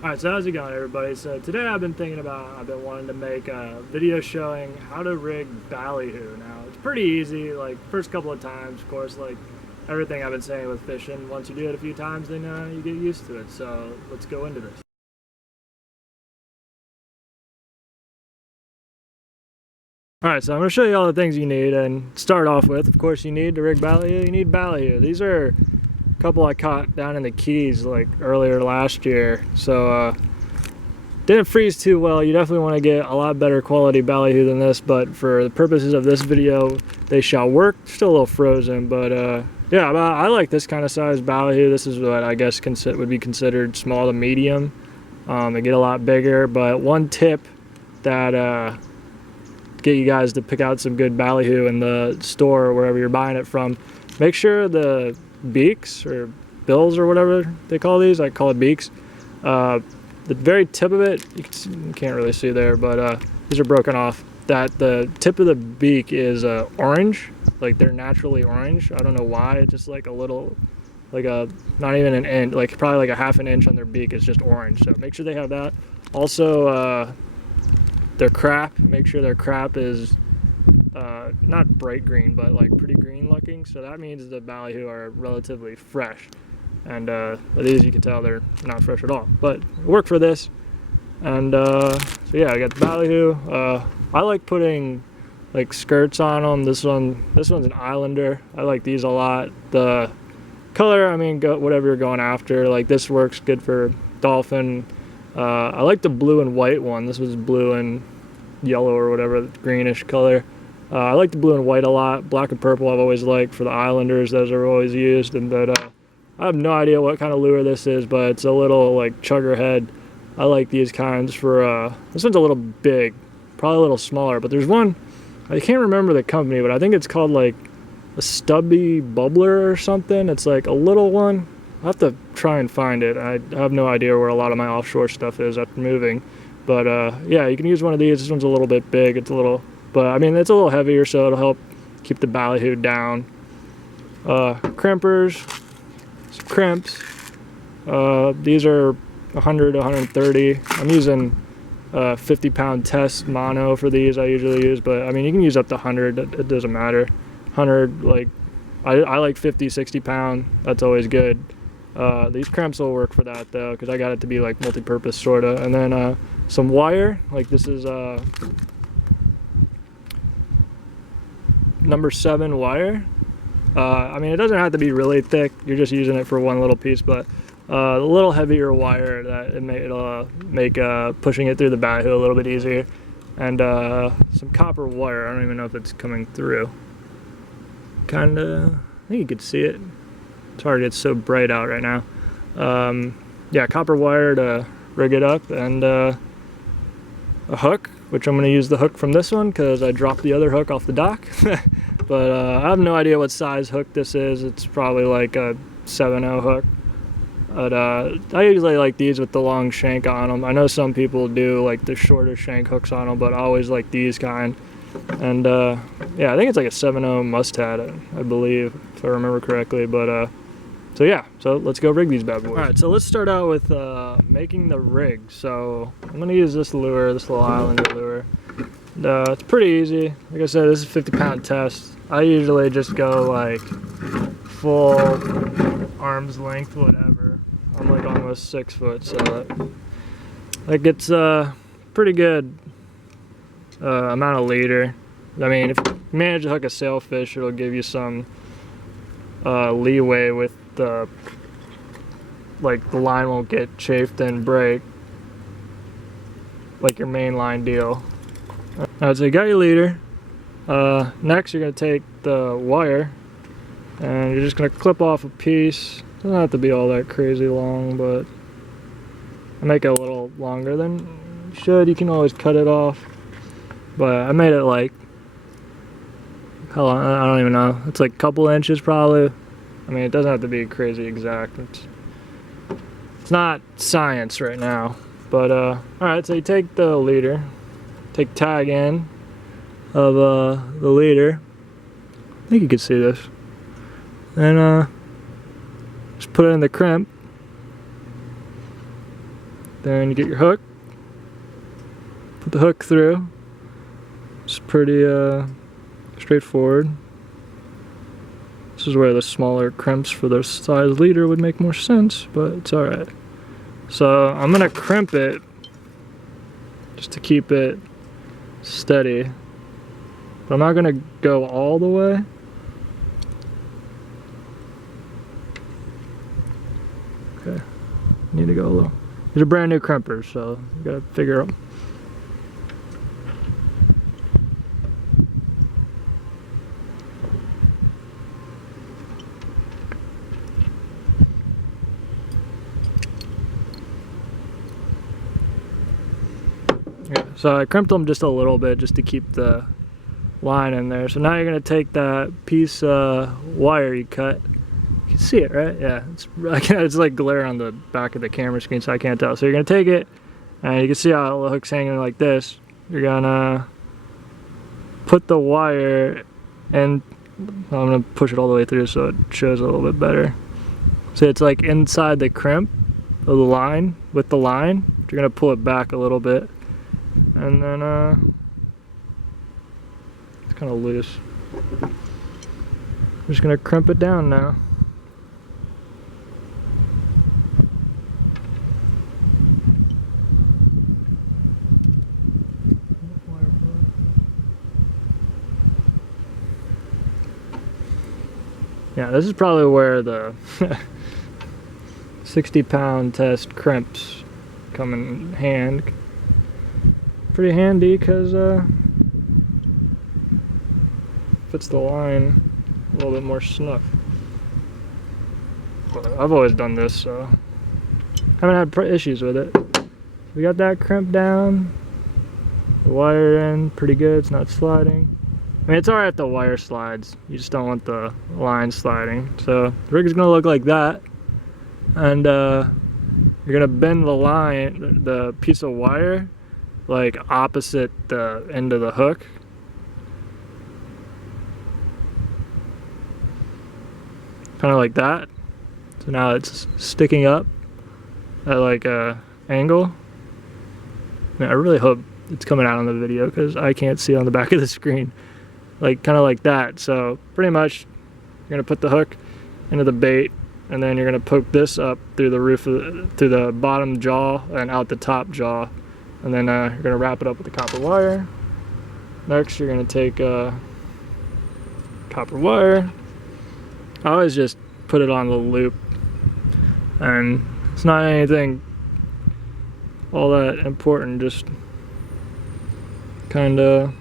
Alright, so how's it going, everybody? So today I've been wanting to make a video showing how to rig Ballyhoo. Now, it's pretty easy, like, first couple of times, of course, like everything I've been saying with fishing, once you do it a few times, then you get used to it. So let's go into this. Alright, so I'm going to show you all the things you need, and start off with, of course, you need to rig Ballyhoo, you need Ballyhoo. These are a couple I caught down in the Keys, like, earlier last year, so, didn't freeze too well. You definitely want to get a lot better quality Ballyhoo than this, but for the purposes of this video, they shall work. Still a little frozen, but yeah, I like this kind of size Ballyhoo. This is what I guess would be considered small to medium. They get a lot bigger, but one tip that get you guys to pick out some good Ballyhoo in the store or wherever you're buying it from, make sure the beaks or bills or whatever they call these, I call it beaks, the very tip of it, you can't really see there, but these are broken off, that the tip of the beak is orange, like they're naturally orange. I don't know why, it's just like a little, like not even an inch, like probably like a half an inch on their beak is just orange, so make sure they have that. Also, their crap, make sure their crap is not bright green, but like pretty green looking, so that means the Ballyhoo are relatively fresh. And these, you can tell they're not fresh at all, but work for this. And so yeah, I got the Ballyhoo. I like putting like skirts on them. This one's an Islander. I like these a lot. The color, I mean, whatever you're going after. Like this works good for dolphin. I like the blue and white one. This was blue and yellow or whatever, greenish color. I like the blue and white a lot. Black and purple I've always liked for the Islanders. Those are always used. And that I have no idea what kind of lure this is, but it's a little like chugger head. I like these kinds for, this one's a little big, probably a little smaller, but there's one, I can't remember the company, but I think it's called like a stubby bubbler or something. It's like a little one. I'll have to try and find it. I have no idea where a lot of my offshore stuff is after moving. But yeah, you can use one of these. This one's a little bit big. It's a little, but I mean, it's a little heavier, so it'll help keep the Ballyhoo down. Crimpers. Crimps. These are 100 to 130. I'm using 50-pound test mono for these. I usually use, but I mean you can use up to 100. It doesn't matter. 100, like I like 50, 60 pound. That's always good. These crimps will work for that though, because I got it to be like multi-purpose sorta. And then some wire. Like this is number 7 wire. I mean, it doesn't have to be really thick. You're just using it for one little piece, but a little heavier wire that it'll make pushing it through the Ballyhoo a little bit easier. And some copper wire. I don't even know if it's coming through. Kinda, I think you could see it. It's hard, it's so bright out right now. Yeah, copper wire to rig it up, and a hook, which I'm gonna use the hook from this one because I dropped the other hook off the dock. But I have no idea what size hook this is. It's probably like a 7/0 hook. But I usually like these with the long shank on them. I know some people do like the shorter shank hooks on them, but I always like these kind. And yeah, I think it's like a 7/0 must-have, I believe, if I remember correctly. But so yeah, so let's go rig these bad boys. All right, so let's start out with making the rig. So I'm gonna use this lure, this little Islander lure. It's pretty easy. Like I said, this is a 50-pound test. I usually just go like full arm's length, whatever. I'm like almost 6 foot, so that gets pretty good amount of leader. I mean, if you manage to hook a sailfish, it'll give you some leeway with the, like the line won't get chafed and break like your main line deal. Alright, so you got your leader. Next you're going to take the wire and you're just going to clip off a piece. Doesn't have to be all that crazy long, but I make it a little longer than you should. You can always cut it off, but I made it like, how long? I don't even know. It's like a couple inches probably. I mean, it doesn't have to be crazy exact. It's not science right now. But alright, so you take the leader, take tag in of the leader. I think you can see this. And just put it in the crimp. Then you get your hook, put the hook through. It's pretty straightforward. This is where the smaller crimps for the size leader would make more sense, but it's alright. So I'm gonna crimp it just to keep it steady. But I'm not gonna go all the way. Okay, need to go a little. These are brand new crimpers, so you gotta figure out. Yeah, so I crimped them just a little bit just to keep the line in there. So now you're gonna take that piece of wire you cut. You can see it, right? Yeah, it's like glare on the back of the camera screen, so I can't tell. So you're gonna take it, and you can see how the hook's hanging like this. You're gonna put the wire, and I'm gonna push it all the way through so it shows a little bit better. So it's like inside the crimp of the line with the line. You're gonna pull it back a little bit. And then it's kind of loose. I'm just gonna crimp it down now. Yeah, this is probably where the 60-pound test crimps come in hand. Pretty handy because fits the line a little bit more snug. But I've always done this, so haven't had issues with it. We got that crimp down, the wire in pretty good. It's not sliding. I mean, it's alright if the wire slides. You just don't want the line sliding. So the rig is gonna look like that, and you're gonna bend the line, the piece of wire, like opposite the end of the hook. Kind of like that. So now it's sticking up at like a angle. I really hope it's coming out on the video because I can't see on the back of the screen. Like kind of like that. So pretty much you're gonna put the hook into the bait, and then you're gonna poke this up through the roof of through the bottom jaw and out the top jaw. And then you're going to wrap it up with the copper wire. Next, you're going to take copper wire. I always just put it on the loop. And it's not anything all that important, just kind of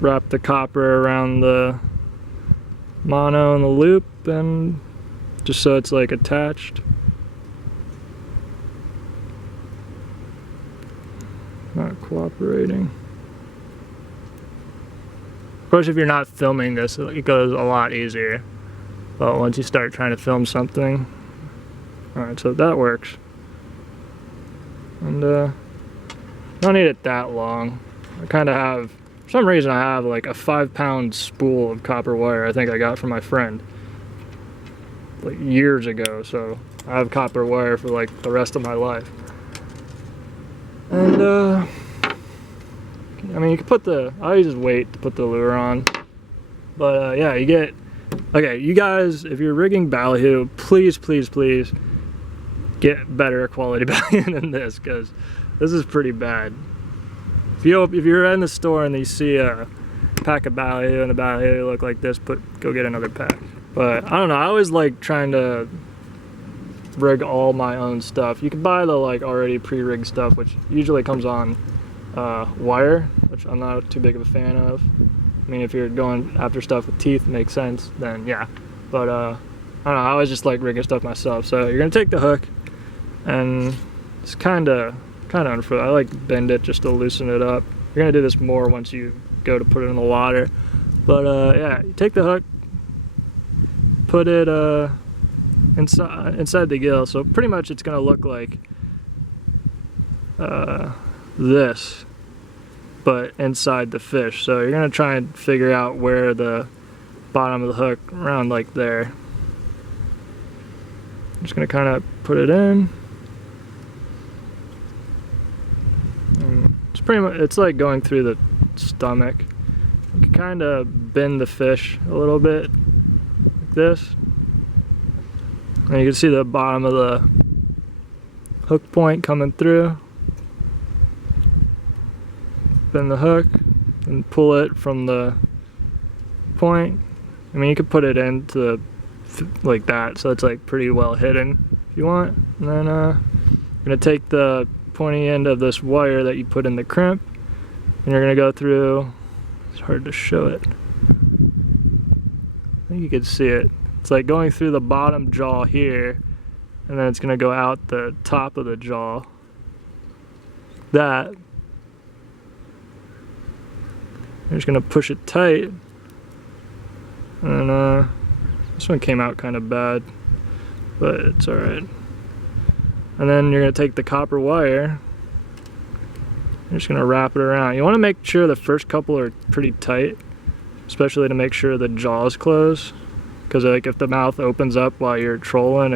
wrap the copper around the mono and the loop, and just so it's like attached. Not cooperating. Of course, if you're not filming this, it goes a lot easier. But once you start trying to film something, alright, so that works. And don't need it that long. I kind of have, for some reason, I have like a 5-pound spool of copper wire I think I got from my friend like years ago, so I have copper wire for like the rest of my life. And I mean, you can put the, I just wait to put the lure on, but yeah, you get, okay, you guys, if you're rigging Ballyhoo, please get better quality Ballyhoo than this, because this is pretty bad. If you're in the store and you see a pack of Ballyhoo and the Ballyhoo look like this, go get another pack. But I don't know, I always like trying to rig all my own stuff. You can buy the like already pre-rigged stuff, which usually comes on wire, which I'm not too big of a fan of. I mean, if you're going after stuff with teeth, makes sense, then yeah. But I don't know, I always just like rigging stuff myself. So you're gonna take the hook, and it's kind of unfair. I like bend it just to loosen it up. You're gonna do this more once you go to put it in the water. But yeah, you take the hook, put it inside the gill, so pretty much it's gonna look like this, but inside the fish. So you're gonna try and figure out where the bottom of the hook, around like there. I'm just gonna kind of put it in. And it's pretty much, it's like going through the stomach. You can kind of bend the fish a little bit like this. And you can see the bottom of the hook point coming through. Bend the hook and pull it from the point. I mean, you could put it into like that, so it's like pretty well hidden if you want. And then you're gonna take the pointy end of this wire that you put in the crimp, and you're gonna go through. It's hard to show it. I think you can see it. It's like going through the bottom jaw here, and then it's gonna go out the top of the jaw. That. You're just gonna push it tight, and this one came out kind of bad, but it's all right. And then you're gonna take the copper wire. You're just gonna wrap it around. You want to make sure the first couple are pretty tight, especially to make sure the jaws close, because like if the mouth opens up while you're trolling,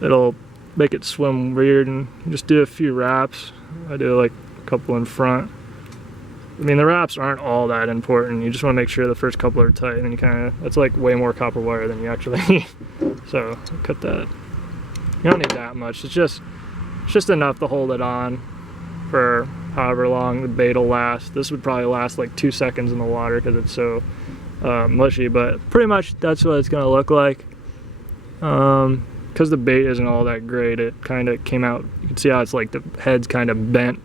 it'll make it swim weird. And you just do a few wraps. I do like a couple in front. I mean, the wraps aren't all that important. You just want to make sure the first couple are tight, and then you kind of, that's like way more copper wire than you actually need. So cut that. You don't need that much. It's just enough to hold it on for however long the bait will last. This would probably last like 2 seconds in the water because it's so mushy, but pretty much that's what it's going to look like. Because the bait isn't all that great, it kind of came out. You can see how it's like the head's kind of bent,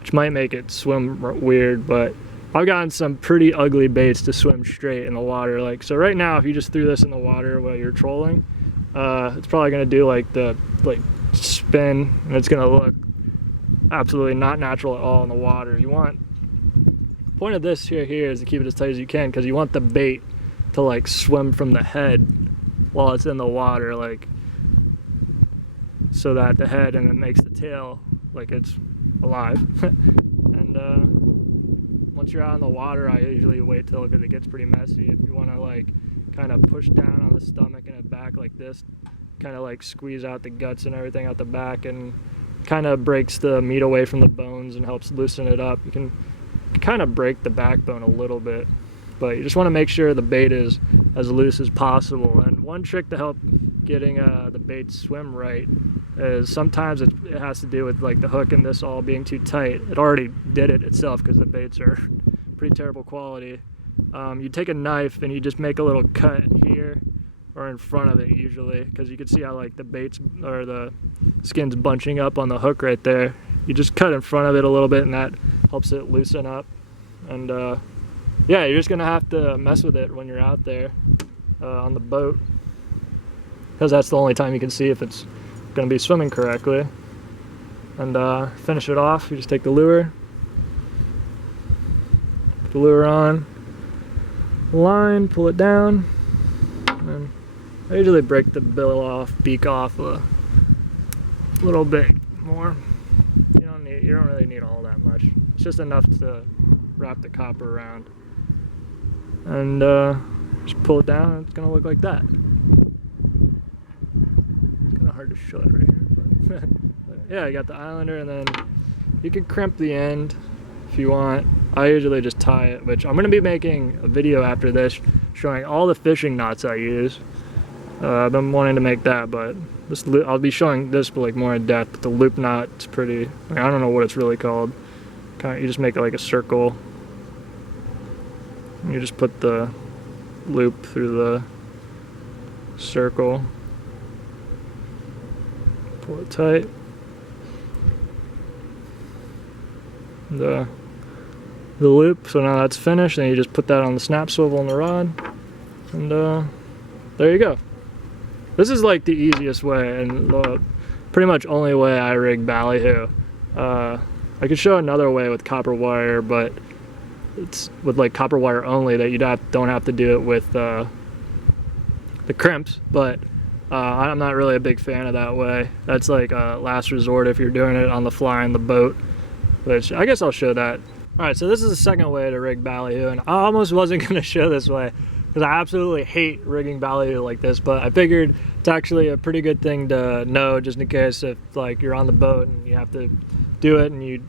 which might make it swim weird, but I've gotten some pretty ugly baits to swim straight in the water. Like, so right now, if you just threw this in the water while you're trolling, it's probably gonna do like the spin, and it's gonna look absolutely not natural at all in the water. You want, the point of this here is to keep it as tight as you can, because you want the bait to like swim from the head while it's in the water, like, so that the head, and it makes the tail like it's alive. And once you're out in the water, I usually wait till, because it gets pretty messy. If you want to like kind of push down on the stomach and it back like this, kind of like squeeze out the guts and everything out the back, and kind of breaks the meat away from the bones and helps loosen it up. You can kind of break the backbone a little bit, but you just want to make sure the bait is as loose as possible. And one trick to help getting the bait swim right is sometimes it has to do with like the hook and this all being too tight. It already did it itself because the baits are pretty terrible quality. You take a knife and you just make a little cut here or in front of it usually, because you can see how like the baits or the skin's bunching up on the hook right there. You just cut in front of it a little bit, and that helps it loosen up. And yeah, you're just gonna have to mess with it when you're out there on the boat, because that's the only time you can see if it's going to be swimming correctly. And finish it off. You just take the lure, put the lure on the line, pull it down, and I usually break the bill off, beak off a little bit more. You don't really need all that much. It's just enough to wrap the copper around, and just pull it down, and it's gonna look like that. It's kind of hard to show it right here, but yeah, I got the Islander, and then you can crimp the end if you want. I usually just tie it, which I'm gonna be making a video after this showing all the fishing knots I use. I've been wanting to make that, but this I'll be showing this like more in depth. But the loop knot is pretty, I don't know what it's really called. You just make it like a circle. You just put the loop through the circle, pull it tight. The loop, so now that's finished, and you just put that on the snap swivel on the rod, and there you go. This is like the easiest way, and the pretty much only way I rig Ballyhoo. I could show another way with copper wire, but it's with like copper wire only, that you don't have to do it with the crimps, but I'm not really a big fan of that way. That's like a last resort if you're doing it on the fly in the boat, which I guess I'll show that. Alright, so this is the second way to rig Ballyhoo, and I almost wasn't going to show this way, because I absolutely hate rigging ballyhoo like this, but I figured it's actually a pretty good thing to know, just in case if like you're on the boat and you have to do it and you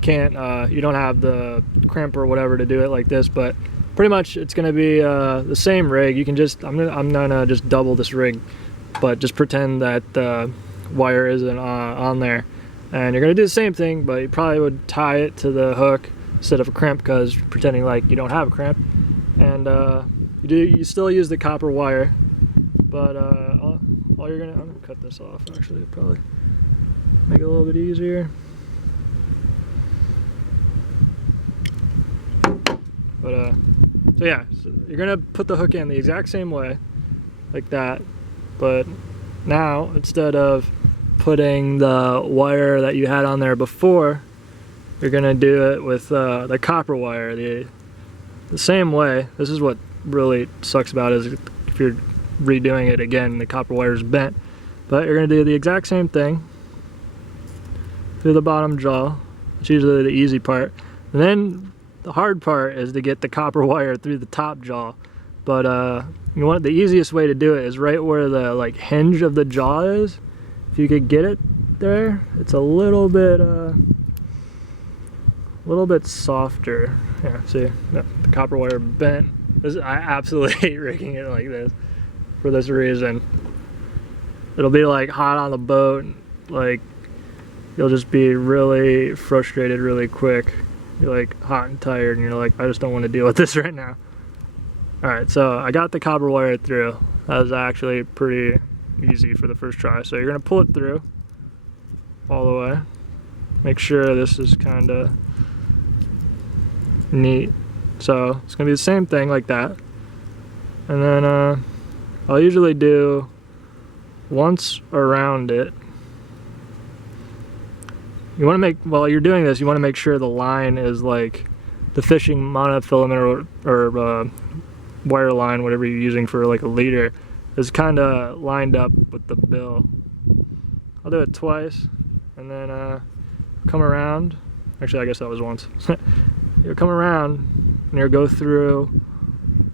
can't, you don't have the crimp or whatever to do it like this. But pretty much it's gonna be the same rig. You can just, I'm gonna just double this rig, but just pretend that the wire isn't on there, and you're gonna do the same thing, but you probably would tie it to the hook instead of a crimp, because you're pretending like you don't have a crimp. And you still use the copper wire, but all you're gonna, I'm gonna cut this off actually, probably make it a little bit easier. But so yeah, so you're gonna put the hook in the exact same way, like that, but now instead of putting the wire that you had on there before, you're gonna do it with the copper wire the same way. This is what really sucks about it, is if you're redoing it again, the copper wire is bent. But you're gonna do the exact same thing through the bottom jaw. It's usually the easy part, and then the hard part is to get the copper wire through the top jaw. But you want, the easiest way to do it is right where the like hinge of the jaw is. If you could get it there, it's a little bit softer. Yeah, see, the copper wire bent. I absolutely hate rigging it like this for this reason. It'll be like hot on the boat, like you'll just be really frustrated really quick. You're like hot and tired and you're like, I just don't want to deal with this right now. Alright, so I got the copper wire through. That was actually pretty easy for the first try. So you're gonna pull it through all the way. Make sure this is kinda neat. So it's gonna be the same thing like that. And then I'll usually do once around it. You want to make, while you're doing this, you want to make sure the line is like the fishing monofilament or wire line, whatever you're using for like a leader, is kind of lined up with the bill. I'll do it twice, and then come around. Actually, I guess that was once. You'll come around and you'll go through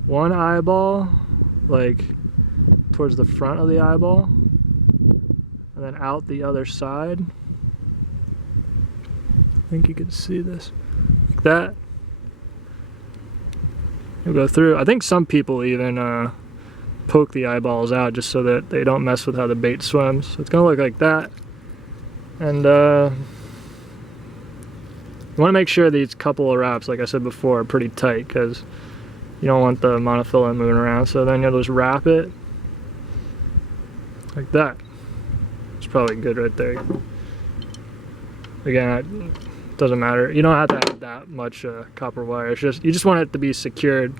one eyeball, like towards the front of the eyeball, and then out the other side. I think you can see this, like that. You'll go through. I think some people even poke the eyeballs out just so that they don't mess with how the bait swims. So it's gonna look like that. And you want to make sure these couple of wraps, like I said before, are pretty tight, because you don't want the monofilament moving around. So then you'll just wrap it like that. It's probably good right there. Again, it doesn't matter. You don't have to have that much copper wire. It's just, you just want it to be secured,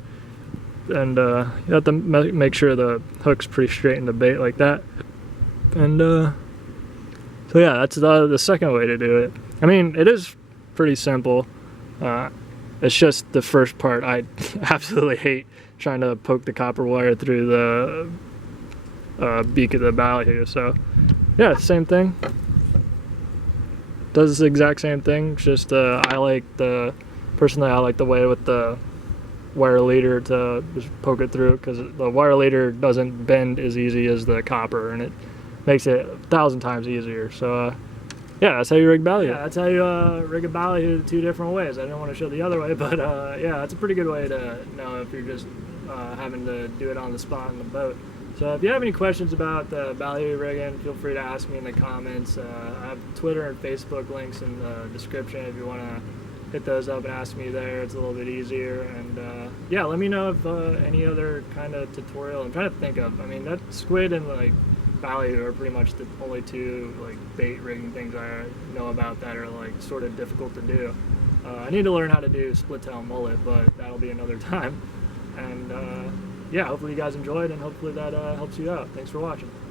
and you have to make sure the hook's pretty straight in the bait like that. And so yeah, that's the second way to do it. I mean, it is pretty simple. It's just the first part I absolutely hate, trying to poke the copper wire through the beak of the ballyhoo. So yeah, same thing. Does the exact same thing. Just personally I like the way with the wire leader to just poke it through, because the wire leader doesn't bend as easy as the copper, and it makes it 1,000 times easier. So yeah, that's how you rig ballyhoo. Yeah, that's how you rig a ballyhoo two different ways. I didn't want to show the other way, but yeah, that's a pretty good way to know if you're just having to do it on the spot in the boat. So if you have any questions about ballyhoo rigging, feel free to ask me in the comments. I have Twitter and Facebook links in the description if you want to hit those up and ask me there. It's a little bit easier. And yeah, let me know if any other kind of tutorial I'm trying to think of. I mean, that squid and like ballyhoo are pretty much the only two like bait rigging things I know about that are like sort of difficult to do. I need to learn how to do split tail mullet, but that'll be another time. And yeah, hopefully you guys enjoyed, and hopefully that helps you out. Thanks for watching.